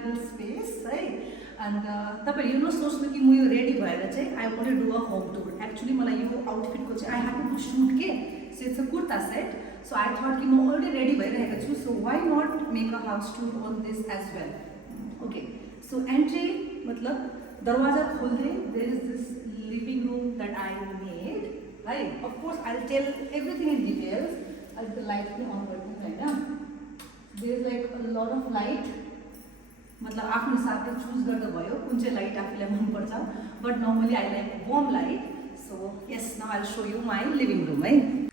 little space, right? And तपाईहरु यो नसोच्नु कि म यो रेडी भएर चाहिँ I want to do a home tour. Actually मलाई यो आउटफिट को चाहिँ I have to shoot के, so it's a kurta set. So I thought कि म already ready भइरहेको छु, so why not make a house tour on this as well. Okay, so entry मतलब दरवाजा खोल्दै there is this living room that I made, right? Of course I'll tell everything in details. I'll the light be on गर्नु हैन. There is like a lot of light. मतलब आफ्नो हिसाबले choose गर्दा भयो कुन चाहिँ लाइट आफूलाई मन पर्छ, but normally I like warm light. So yes, now I'll show you my living room, right?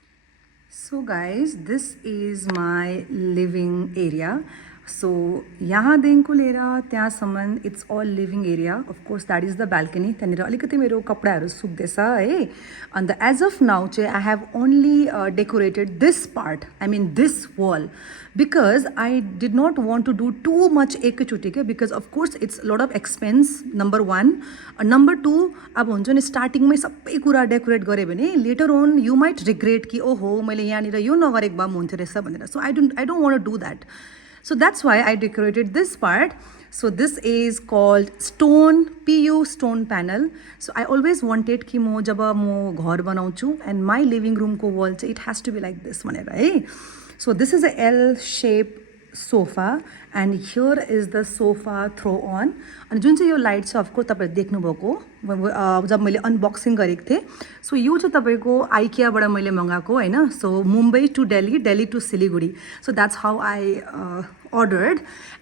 So guys, this is my living area. So यहाँदेखिको लिएर त्यहाँसम्म it's all living area. Of course that is the balcony. त्यहाँनिर अलिकति मेरो कपडाहरू सुक्दैछ है. अन्त as of now चाहिँ I have only decorated this part, I mean this wall, because I did not want to do too much एकैचोटि क्या. Because of course it's lot of expense, number one. Number two, अब हुन्छ नि स्टार्टिङमै सबै कुरा decorate गरेँ भने later on you might regret कि ओहो मैले यहाँनिर यो नगरेको भए हुन्थ्यो रहेछ भनेर. So I don't want to do that. So that's why I decorated this part. So this is called stone, PU stone panel. So I always wanted कि म जब म घर बनाउँछु and my living room को wall चाहिँ it has to be like this भनेर है. So this is a L shape sofa and here is the sofa throw on. अनि जुन चाहिँ यो लाइट छ अफकोर्स तपाईँले देख्नुभएको जब मैले अनबक्सिङ गरेको थिएँ. सो यो चाहिँ तपाईँको आइकियाबाट मैले मगाएको होइन. So Mumbai to Delhi, Delhi to Siliguri. So that's how I ordered.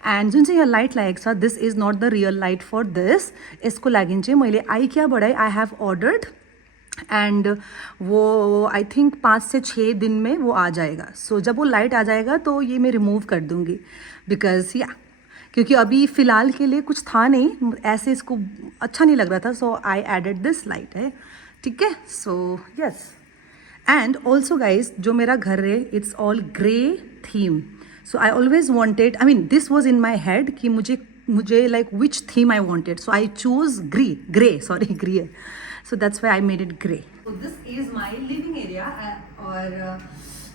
And जुन चाहिँ यहाँ लाइट लागेको छ this is not the real light for this. यसको लागि चाहिँ मैले आइकियाबाटै आई हेभ अर्डर्ड एंड वो आई थिंक 5 से 6 दिन में वो आ जाएगा. सो जब वो लाइट आ जाएगा तो ये मैं रिमूव कर दूँगी बिकॉज या क्योंकि अभी फ़िलहाल के लिए कुछ था नहीं, ऐसे इसको अच्छा नहीं लग रहा था. सो आई एडेड दिस लाइट है. ठीक है. So yes. And also guys जो मेरा घर है it's all grey theme. So I always wanted, I mean this was in my head कि मुझे like which theme I wanted. So I choose grey है. So that's why I made it grey. So this is my living area और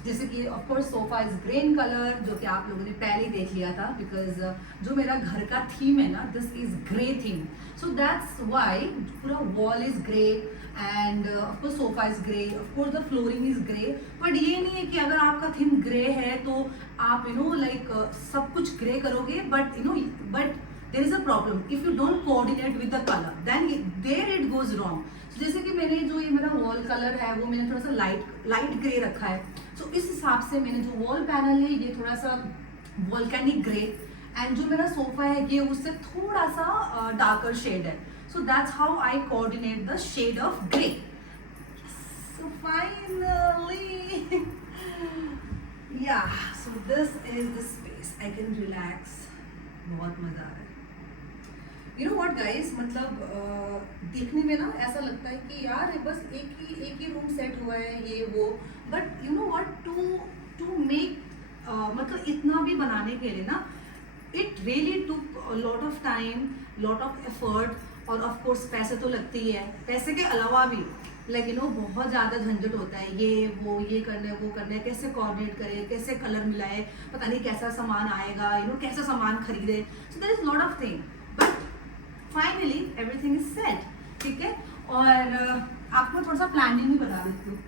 जैसे कि of course sofa is grey in color जो कि आप लोगों ने पहले ही देख लिया था because जो मेरा घर का theme है ना this is grey theme. So that's why पूरा wall is grey and of course sofa is grey, of course the flooring is grey. But ये नहीं है कि अगर आपका theme grey है तो आप like सब कुछ grey करोगे but there is a problem if you don't coordinate with the color then there it goes wrong. So जैसे कि मैंने जो ये मेरा वॉल कलर है वो मैंने थोड़ा सा लाइट ग्रे रखा है. सो इस हिसाब से मैंने जो वॉल पैनल है ये थोड़ा सा वॉल्केनिक ग्रे एंड जो मेरा सोफा है ये उससे थोड़ा सा डार्कर शेड है. So that's how I coordinate the shade of grey. So finally yeah so this is the space I can relax. बहुत मजा आ रहा है. यू नो व्हाट गाइस, मतलब देखने में ना ऐसा लगता है कि यार बस एक ही रूम सेट हुआ है ये वो. But you know what, to make मतलब इतना भी बनाने के लिए ना it really took lot of time, lot of effort. और ऑफ कोर्स पैसे तो लगते ही है. पैसे के अलावा भी बहुत ज़्यादा झंझट होता है. ये करना है, वो करना है, कैसे कोऑर्डिनेट करें, कैसे कलर मिलाए, पता नहीं कैसा सामान आएगा, कैसा सामान खरीदे. So there is lot of thing but finally everything is set. ठीक है. और आपको थोड़ा सा प्लानिंग भी बता देती हूँ.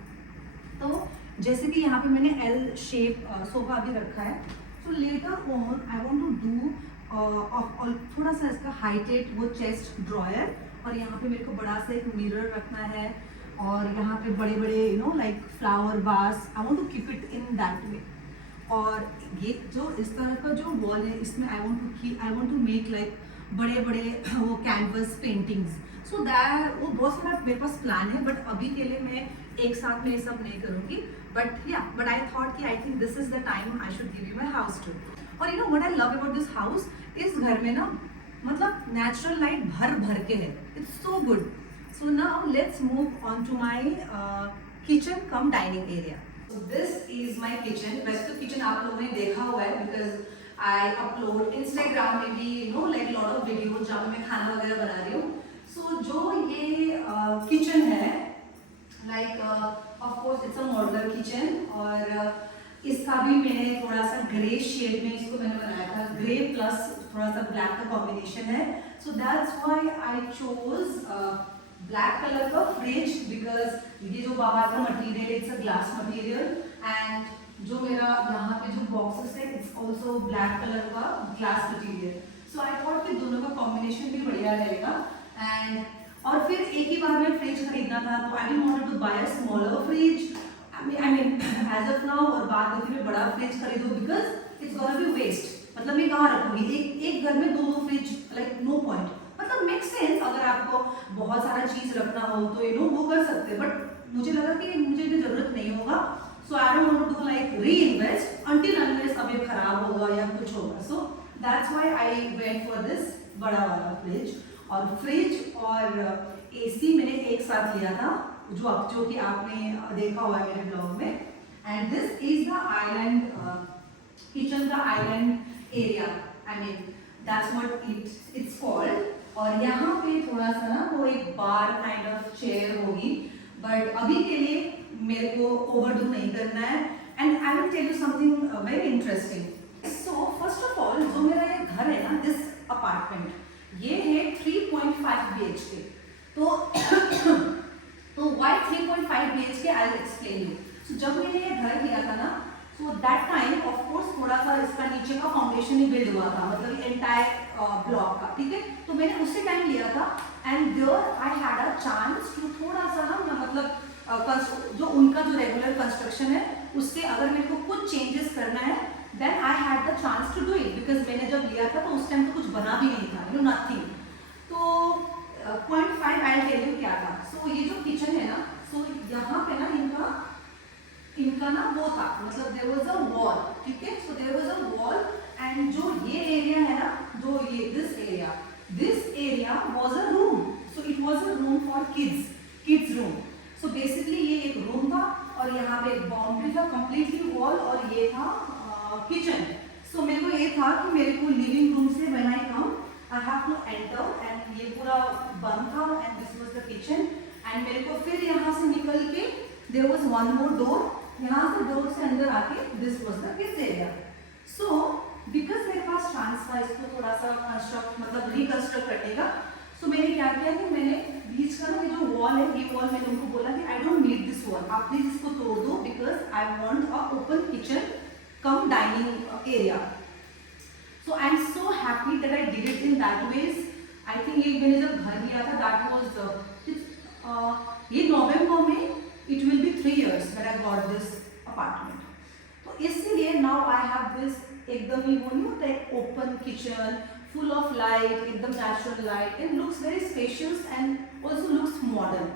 तो जैसे कि यहाँ पे मैंने एल शेप सोफा भी रखा है. So later on I want to do थोड़ा सा इसका हाइटेड वो चेस्ट ड्रॉयर. और यहाँ पे मेरे को बड़ा सा एक मिरर रखना है और यहाँ पे बड़े बड़े like flower vase. I want to keep it in that way. और ये जो इस तरह का जो वॉल है इसमें I want to make like बड़े बड़े वो कैनवस पेंटिंग्स. सो दैट वो बहुत सारा मेरे पास प्लान है बट अभी के लिए मैं एक साथ में ये सब नहीं करूँगी. बट आई थॉट कि I think this is the time I should give you my house tour. और what I love about this house, इस घर में ना मतलब नेचुरल लाइट भर के है. It's so good. So now let's move on to my kitchen cum dining area. So this is my kitchen. वैसे तो किचन आप लोगों ने देखा हुआ है बिकॉज आई अपलोड इंस्टाग्राम में भी लाइक लॉट ऑफ वीडियो जहाँ मैं खाना वगैरह बना रही हूँ. सो जो ये किचन है like of course it's a modular kitchen. और इसका भी मैंने थोड़ा सा ग्रे शेड में इसको मैंने बनाया था, ग्रे प्लस थोड़ा सा ब्लैक का कॉम्बिनेशन है. So that's why I chose black colour का फ्रिज, बिकॉज ये जो बाहर का मटेरियल है it's a glass material, and जो मेरा यहाँ पे जो बॉक्सेस है इट्स ऑल्सो ब्लैक कलर का ग्लास मटेरियल. सो आई थॉट कि दोनों का कॉम्बिनेशन भी बढ़िया रहेगा. एंड और फिर एक ही बार में फ्रिज खरीदना था, तो I didn't want to buy a smaller fridge. I mean, as of now, और बाद में फिर बड़ा फ्रिज खरीदो because it's gonna be waste. मतलब मैं कहाँ रखूंगी एक घर में दो फ्रिज, लाइक नो पॉइंट. मतलब मेक सेंस अगर आपको बहुत सारा चीज रखना हो तो वो कर सकते हैं, बट मुझे लगा कि मुझे इतनी जरूरत नहीं होगा. So I don't want to like reinvest until unless अब ये खराब होगा या कुछ होगा. So that's why I went for this बड़ा वाला फ्रिज. और फ्रिज और एसी मैंने एक साथ लिया था, जो कि आपने देखा हुआ है मेरे ब्लॉग में. And this is the island kitchen का island area. I mean that's what it's called. और यहाँ पे थोड़ा सा ना वो एक बार काइंड ऑफ चेयर होगी, बट अभी के लिए मेरे को ओवरडू नहीं करना है. And I will tell you something very interesting. So first of all जो मेरा ये घर है ना, दिस अपार्टमेंट, ये है 3.5 BHK. तो why 3.5 BHK I will explain you. So जब मैंने ये घर लिया था ना, so that time of course थोड़ा सा इसका नीचे का फाउंडेशन ही बिल्ड हुआ था, मतलब एंटायर ब्लॉक का. ठीक है, तो मैंने उसी टाइम लिया था. And there I had a chance to थोड़ा सा ना, मतलब जो उनका जो रेगुलर कंस्ट्रक्शन है उससे अगर मेरे को कुछ चेंजेस करना है, then I had the chance to do it. Because मैंने जब लिया था तो उस टाइम तो कुछ बना भी नहीं था, नथिंग. तो 0.5 आई टेल यू क्या था. सो ये जो किचन है ना, सो यहाँ पे ना इनका ना वो था, मतलब देयर वाज अ वॉल. ठीक है, so there was a wall. And जो ये एरिया है ना, जो ये this area was a room. So it was a room for kids room. So basically ये एक रूम था और यहाँ पे एक बाउंड्री था कंप्लीटली वॉल, और ये था किचन. सो मेरे को ये था कि मेरे को लिविंग रूम से when I come I have to enter, and ये पूरा बंद था. and this was the kitchen. and मेरे को फिर यहाँ से निकल के there was one more door. यहाँ से डोर से अंदर आके this was the kids area. so because मेरे पास चांस था इसको थोड़ा सा कंस्ट्रक्ट, मतलब रिकंस्ट्रक्ट करने का, so मैंने क्या किया कि मैंने बीच का ना ये जो वॉल है, ये वॉल मैंने उनको बोला कि I don't need this wall, आप प्लीज इसको तोड़ दो, because I want a open kitchen cum dining area. So I'm so happy that I did it in that ways. I think ये मैंने जब घर लिया था, that was ये नवंबर में it will be 3 years that I got this apartment. तो इसलिए now I have this एकदम ही वो नहीं होता है open kitchen full of light, एकदम natural light, and looks very spacious and also looks modern.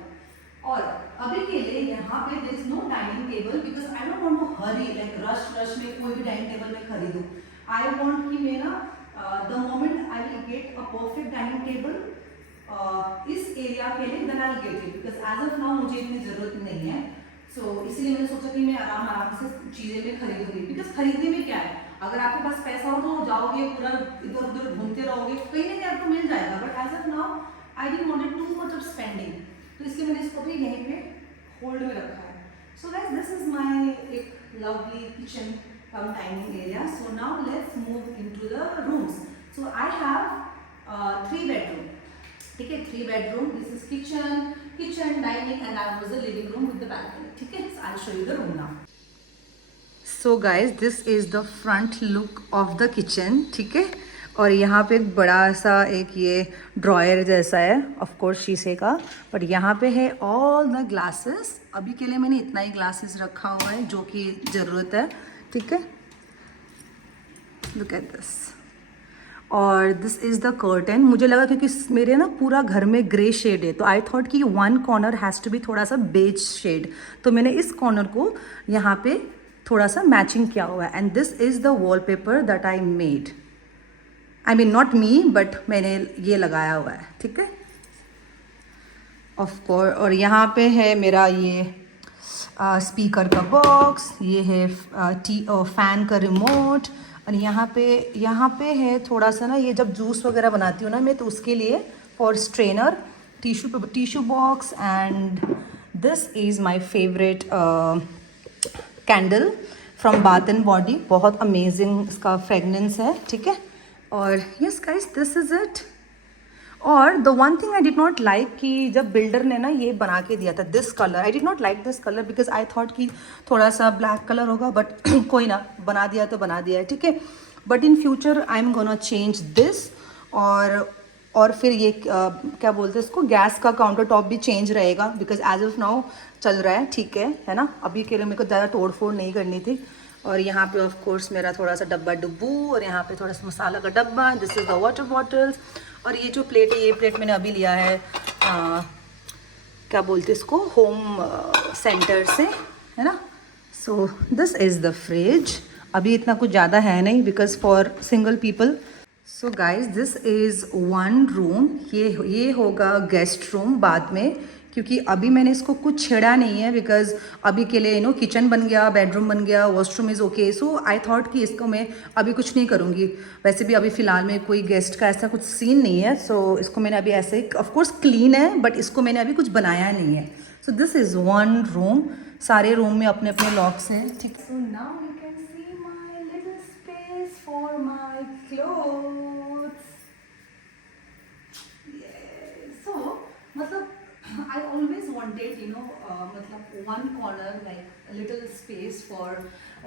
और अभी के लिए यहाँ पे there is no dining table because I don't want to hurry like rush में कोई भी dining table में खरीदूँ. I want कि मैं ना the moment I will get a perfect dining table इस एरिया के लिए, then I'll get it, because as of now मुझे इतनी ज़रूरत नहीं है. So इसलिए मैंने सोचा कि मैं आराम से चीज़ें में खरीदूंगी. बिकॉज खरीदने में क्या है, अगर आपके पास पैसा हो तो जाओगे पूरा इधर उधर घूमते रहोगे, कहीं ना कहीं आपको मिल जाएगा. But as of now I didn't want to much of spending, तो इसलिए मैंने इसको भी यहीं पे होल्ड में रखा है. So guys this is my एक lovely kitchen cum dining area. So now let's move into the rooms. So I have 3 bedroom. ठीक है, 3 bedroom. This is kitchen dining and I was a living room with the balcony. ठीक है, I will show you the room now. So guys this is the front look of the kitchen. ठीक है, और यहाँ पे एक बड़ा सा एक ये ड्रॉयर जैसा है, ऑफ कोर्स शीशे का, बट यहाँ पे है ऑल द ग्लासेस. अभी के लिए मैंने इतना ही ग्लासेस रखा हुआ है जो कि ज़रूरत है. ठीक है, लुक एट दिस. और दिस इज़ द कर्टन. मुझे लगा क्योंकि मेरे ना पूरा घर में ग्रे शेड है, तो आई थॉट कि one corner has to be थोड़ा सा बेज शेड, तो मैंने इस कॉर्नर को यहाँ पे थोड़ा सा मैचिंग किया हुआ है. And this is the wallpaper that I made. I mean not me, but मैंने ये लगाया हुआ है. ठीक है, ऑफ कोर्स. और यहाँ पे है मेरा ये स्पीकर का बॉक्स, ये है फ़ैन का रिमोट. और यहाँ पे है थोड़ा सा ना, ये जब जूस वगैरह बनाती हूँ ना मैं, तो उसके लिए for strainer, tissue box. And this is my favourite candle from Bath and Body, बहुत अमेजिंग इसका फ्रेगनेंस है, ठीक है। और yes guys, this is it. और the one thing I did not like कि जब बिल्डर ने ना ये बना के दिया था this colour, I did not like this colour because I thought कि थोड़ा सा ब्लैक कलर होगा, बट कोई ना, बना दिया तो बना दिया है, ठीक है। But in future I am gonna change this. और फिर ये क्या बोलते हैं इसको, गैस का काउंटर टॉप भी चेंज रहेगा बिकॉज एज ऑफ नाउ चल रहा है, ठीक है ना। अभी के लिए मेरे को ज़्यादा तोड़ फोड़ नहीं करनी थी। और यहाँ पे ऑफ कोर्स मेरा थोड़ा सा डब्बा डुब्बू, और यहाँ पे थोड़ा सा मसाला का डब्बा, this is the water bottles. और ये जो प्लेट है, ये प्लेट मैंने अभी लिया है क्या बोलते हैं इसको, होम सेंटर से, है ना। सो दिस इज़ द फ्रिज। अभी इतना कुछ ज़्यादा है नहीं because for single people. So guys, this is one room. ये होगा गेस्ट रूम बाद में, क्योंकि अभी मैंने इसको कुछ छेड़ा नहीं है बिकॉज अभी के लिए किचन बन गया, बेडरूम बन गया, washroom is okay. So I thought कि इसको मैं अभी कुछ नहीं करूँगी। वैसे भी अभी फ़िलहाल में कोई गेस्ट का ऐसा कुछ सीन नहीं है, सो इसको मैंने अभी ऐसे ही, ऑफकोर्स क्लीन है, बट इसको मैंने अभी कुछ बनाया नहीं है। So this is one room. सारे रूम में अपने अपने लॉक्स हैं, ठीक है। So now you can see my little space for my clothes. सो मतलब I always wanted, मतलब one corner like a little space for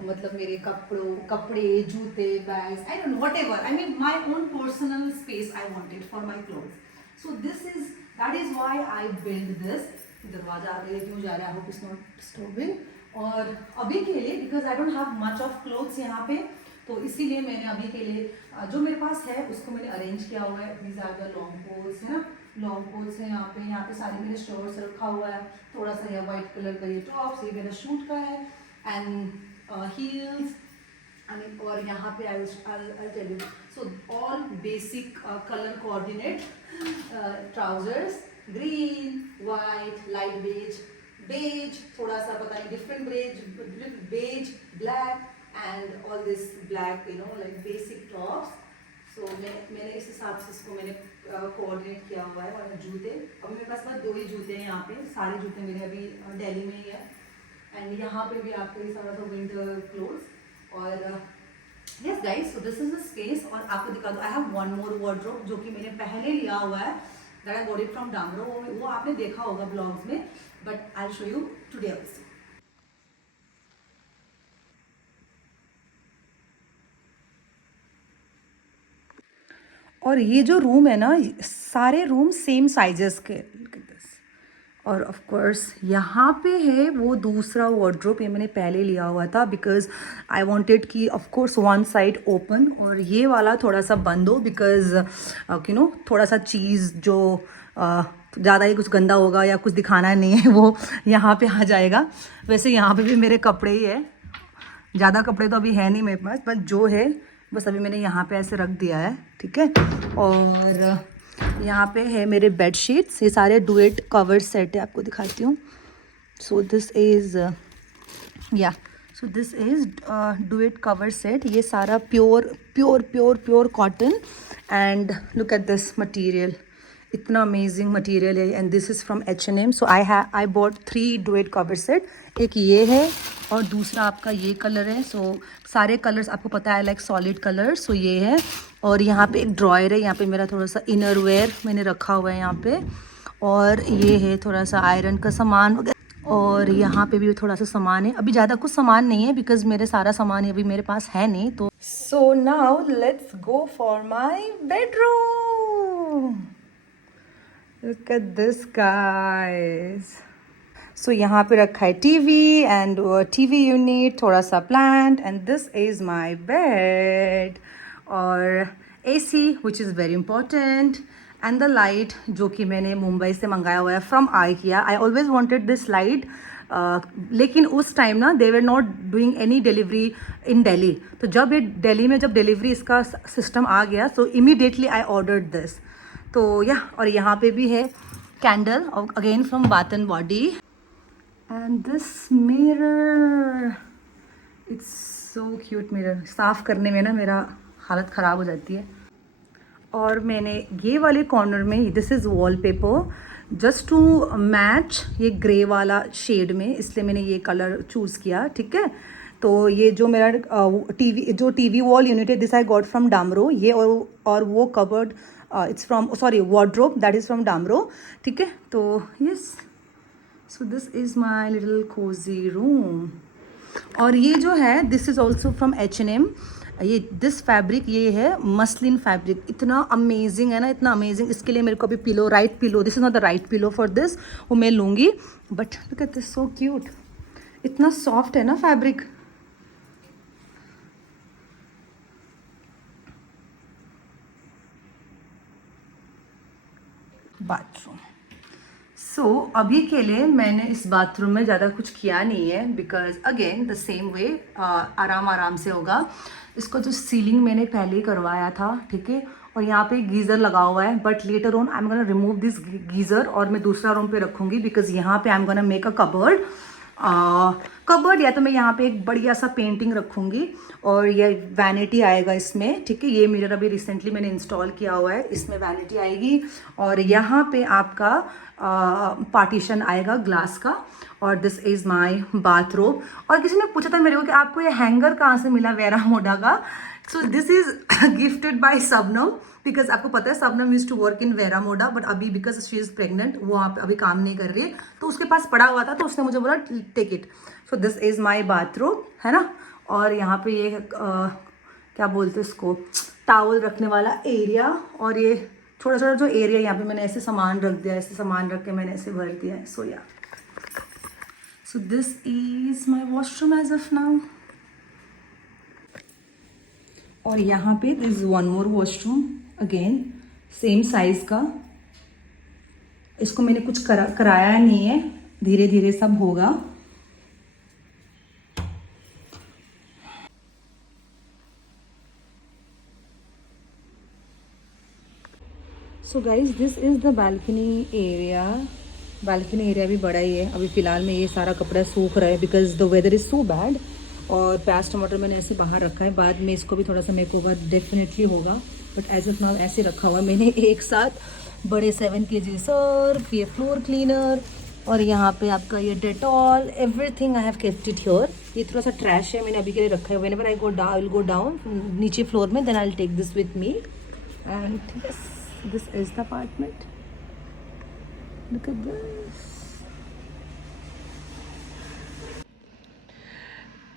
मतलब मेरे कपड़े, जूते, bags, I don't know, whatever. I mean my own personal space I wanted for my clothes. So that is why I built this. दरवाजा आगे क्यों जा रहा है? I hope it's not disturbing. और अभी के लिए because I don't have much of clothes यहाँ पे, तो इसीलिए मैंने अभी के लिए जो मेरे पास है उसको मैंने अरेंज किया हुआ है। These are the long poles, है ना, लॉन्ग पोल्स है यहाँ पे सारे मेरे शर्ट्स रखा हुआ है। थोड़ा सा यह वाइट कलर का ये टॉप्स, ये मेरा शूट का है, एंड हील्स, और यहाँ पे I tell you, so all basic colour coordinate trousers, green, white, light beige, थोड़ा सा पता नहीं different beige, black, and all this black like basic tops. So मैंने इस हिसाब से इसको मैंने कोऑर्डिनेट किया हुआ है। और जूते, अभी मेरे पास बस 2 ही जूते हैं यहाँ पे, सारे जूते मेरे अभी दिल्ली में ही है। एंड यहाँ पे भी आपको ये सारा विंटर क्लोथ्स। और yes guys, so this is the space. और आपको दिखा दो, I have one more wardrobe जो कि मैंने पहले लिया हुआ है, that I got it from Damro. वो आपने देखा होगा ब्लॉग्स में, but I will show you today also. और ये जो रूम है ना, सारे रूम सेम साइजेस के, और ऑफ कोर्स यहाँ पे है वो दूसरा वार्डरोब, ये मैंने पहले लिया हुआ था बिकॉज आई वांटेड कि of course one side open और ये वाला थोड़ा सा बंद हो, बिकॉज थोड़ा सा चीज़ जो ज़्यादा ही कुछ गंदा होगा या कुछ दिखाना नहीं है वो यहाँ पे आ जाएगा। वैसे यहाँ पे भी मेरे कपड़े ही है, ज़्यादा कपड़े तो अभी है नहीं मेरे पास, बस जो है बस अभी मैंने यहाँ पे ऐसे रख दिया है, ठीक है। और यहाँ पे है मेरे बेड शीट्स, ये सारे डुएट कवर सेट है, आपको दिखाती हूँ। सो this is duet cover set. ये सारा pure cotton, and look at this material, इतना अमेजिंग मटेरियल है। And this is from H&M। So I bought 3 duet cover set. एक ये है और दूसरा आपका ये कलर है। सो सारे कलर्स आपको पता है लाइक सॉलिड कलर। सो ये है, और यहाँ पे एक ड्रॉयर है, यहाँ पे मेरा थोड़ा सा इनर वेयर मैंने रखा हुआ है यहाँ पे, और ये है थोड़ा सा आयरन का सामान वगैरह, और यहाँ पे भी थोड़ा सा सामान है। अभी ज़्यादा कुछ सामान नहीं है बिकॉज मेरे सारा सामान अभी मेरे पास है नहीं। तो सो now let's go for my bedroom. Look at this guys. So यहाँ पे रखा है टीवी एंड टीवी यूनिट, थोड़ा सा plant, and this is my bed, और AC which is very important, and the light जो कि मैंने मुंबई से मंगाया हुआ है from IKEA। I always wanted this light, लेकिन उस टाइम ना they were not doing any delivery in Delhi. तो जब ये दिल्ली में जब डिलीवरी इसका सिस्टम आ गया, सो इमीडिएटली आई ऑर्डर्ड दिस। तो और यहाँ पे भी है candle, again from Bath and body, and this mirror, it's so cute mirror. साफ़ करने में ना मेरा हालत ख़राब हो जाती है। और मैंने ये वाले कॉर्नर में, this is wallpaper, just to match ये ग्रे वाला शेड में, इसलिए मैंने ये कलर चूज़ किया, ठीक है। तो ये जो मेरा टीवी वॉल यूनिट है, this I got from Damro. ये और वो covered it's from sorry wardrobe, that is from Damro. ठीक है, तो yes, so this is my little cosy room. और ये जो है this is also from H&M। ये दिस फैब्रिक, ये है मसलिन फैब्रिक, इतना अमेजिंग है ना, इतना अमेजिंग। इसके लिए मेरे को अभी pillow, right pillow, this is not the right pillow for this, वो मैं लूँगी। But look at this, so cute, इतना सॉफ्ट है ना फैब्रिक। बाथरूम, सो अभी के लिए मैंने इस बाथरूम में ज़्यादा कुछ किया नहीं है, because again the same way, आराम आराम से होगा। इसको जो सीलिंग मैंने पहले ही करवाया था, ठीक है, और यहाँ पे गीज़र लगा हुआ है, but later on I am gonna remove this geyser और मैं दूसरा रूम पे रखूँगी, बिकॉज यहाँ पे I am gonna make a cupboard, या तो मैं यहाँ पे एक बढ़िया सा पेंटिंग रखूँगी और ये वैनिटी आएगा इसमें। ठीक है, ये मिरर अभी रिसेंटली मैंने इंस्टॉल किया हुआ है, इसमें वैनिटी आएगी और यहाँ पे आपका पार्टीशन आएगा ग्लास का। और दिस इज़ माई बाथरूम। और किसी ने पूछा था मेरे को कि आपको ये हैंगर कहाँ से मिला वेरा मोडा का। So this is gifted by Shabnam, because आपको पता है Shabnam use to work in Vero Moda, but अभी बिकॉज शी इज़ प्रेगनेंट, वो वहाँ पे अभी काम नहीं कर रही है, तो उसके पास पड़ा हुआ था, तो उसने मुझे बोला take it. So this is my bathroom, है ना। और यहाँ पे ये क्या बोलते हैं इसको, टावल रखने वाला एरिया, और ये छोटा छोटा जो एरिया यहाँ पे मैंने ऐसे सामान रख दिया, ऐसे सामान रख के मैंने ऐसे भर दिया है। So ya, so this is my washroom as of now. और यहाँ पे this is one more washroom, again same size का। इसको मैंने कुछ कराया नहीं है, धीरे धीरे सब होगा। सो guys this is the balcony area. Balcony area भी बड़ा ही है। अभी फ़िलहाल में ये सारा कपड़ा सूख रहा है because the weather is so bad. और प्याज टमाटर मैंने ऐसे बाहर रखा है, बाद में इसको भी थोड़ा सा मेकओवर डेफिनेटली होगा, बट एज ऑफ नाउ ऐसे रखा हुआ मैंने एक साथ बड़े 7 kg सर्फ, ये फ्लोर क्लीनर, और यहाँ पे आपका ये Dettol, everything I have kept it here. ये थोड़ा सा ट्रैश है, मैंने अभी के लिए रखा है। व्हेनेवर आई गो डाउन नीचे फ्लोर में, then I will take this with me. And yes, this is the apartment. Look at this.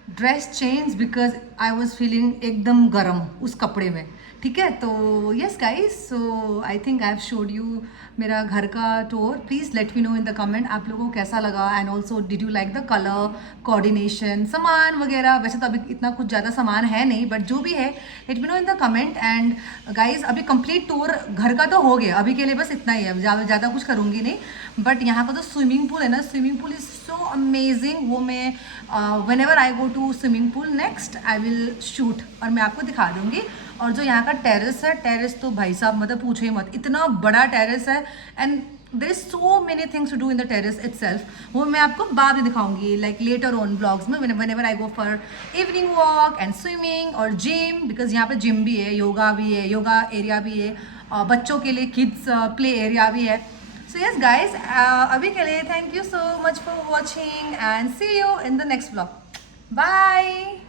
Dress change because I was feeling एकदम गर्म उस कपड़े में। ठीक है, तो yes guys, so I think I have showed you मेरा घर का tour. Please let me know in the comment आप लोगों को कैसा लगा, and also did you like the colour coordination, सामान वगैरह। वैसे तो अभी इतना कुछ ज़्यादा सामान है नहीं, बट जो भी है late me know in the comment. And guys अभी कंप्लीट टूर घर का तो हो गया, अभी के लिए बस इतना ही है, ज़्यादा कुछ करूँगी नहीं। बट यहाँ का जो स्विमिंग पूल है ना, swimming pool is so amazing. वो मैं whenever I go to swimming pool next I will shoot और मैं आपको दिखा दूँगी। और जो यहाँ का टेरेस है, टेरेस तो भाई साहब मतलब पूछे मत, इतना बड़ा टेरेस है, and there is so many things to do in the terrace itself. वो मैं आपको बाद में दिखाऊंगी, लाइक लेटर ऑन ब्लॉग्स में, whenever I go for evening walk and swimming और जिम, बिकॉज यहाँ पे जिम भी है, योगा भी है, योगा एरिया भी है, बच्चों के लिए किड्स प्ले एरिया भी है। So yes guys, अभी के लिए thank you so much for watching and see you in the next vlog. Bye.